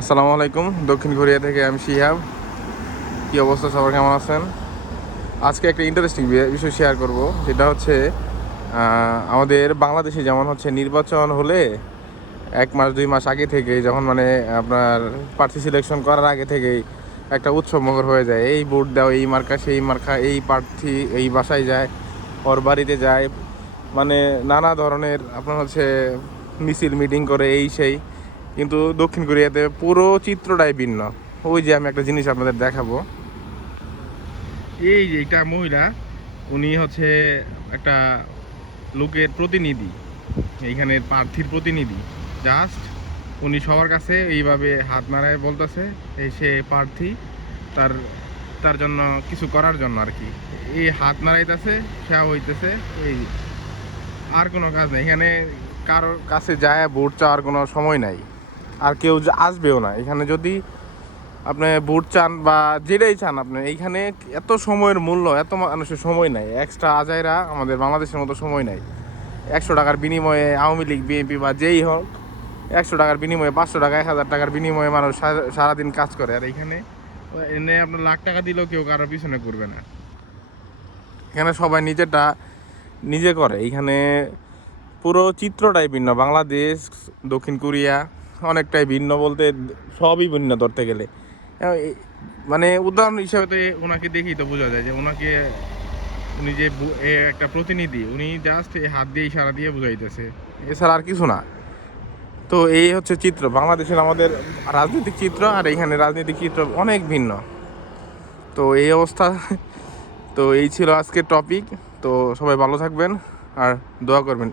আসসালামু আলাইকুম। দক্ষিণ কোরিয়া থেকে আমি শিহাব। কি অবস্থা, সবার কেমন আছেন? আজকে একটা ইন্টারেস্টিং বিষয় শেয়ার করব, যেটা হচ্ছে আমাদের বাংলাদেশে যেমন হচ্ছে নির্বাচন হলে 1 মাস 2 মাস আগে থেকে, যখন মানে আপনার প্রার্থী সিলেকশন করার আগে থেকেই একটা উৎসব মুখর হয়ে যায়। এই ভোট দাও, এই মার্কা সেই মার্কা, এই প্রার্থী এই বাসায় যায়, ওর বাড়িতে যায়, মানে নানা ধরনের আপনার হচ্ছে মিছিল মিটিং করে এই সেই। কিন্তু দক্ষিণ কোরিয়াতে পুরো চিত্রটাই ভিন্ন। ওই যে আমি একটা জিনিস আপনাদের দেখাবো। এই যে একটা মহিলা, উনি হচ্ছে একটা লোকের প্রতিনিধি, এইখানের প্রার্থীর প্রতিনিধি। জাস্ট উনি সবার কাছে এইভাবে হাত নাড়ায় বলতেছে এই সে প্রার্থী, তার তার জন্য কিছু করার জন্য আর কি। এই হাত নাড়াইতেছে, সে হইতেছে এই, আর কোনো কাজ নেই এখানে। কারোর কাছে যায় ভোট চাওয়ার কোনো সময় নাই, আর কেউ আসবেও না এখানে। যদি আপনি ভোট চান বা যেটাই চান, আপনি এইখানে এত সময়ের মূল্য, এত মানুষের সময় নাই। এক্সট্রা আজাইরা আমাদের বাংলাদেশের মতো সময় নাই। 100 টাকার বিনিময়ে আওয়ামী লীগ বিএনপি বা যেই হোক, 100 টাকার বিনিময়ে 500 টাকা 1000 টাকার বিনিময়ে মানুষ সারাদিন কাজ করে। আর এইখানে এনে আপনার লাখ টাকা দিলেও কেউ কারোর পিছনে করবে না। এখানে সবাই নিজেরটা নিজে করে। এইখানে পুরো চিত্রটাই ভিন্ন। বাংলাদেশ, দক্ষিণ কোরিয়া অনেকটাই ভিন্ন, বলতে সবই ভিন্ন ধরতে গেলে। মানে উদাহরণ হিসাবে তো ওনাকে দেখেই তো বোঝা যায় যে ওনাকে, উনি যে একটা প্রতিনিধি, উনি জাস্ট হাত দিয়ে ইশারা দিয়ে বুঝাইতেছে, এছাড়া আর কিছু না। তো এই হচ্ছে চিত্র বাংলাদেশের, আমাদের রাজনৈতিক চিত্র আর এইখানে রাজনৈতিক চিত্র অনেক ভিন্ন। তো এই অবস্থা। তো এই ছিল আজকের টপিক। তো সবাই ভালো থাকবেন আর দোয়া করবেন।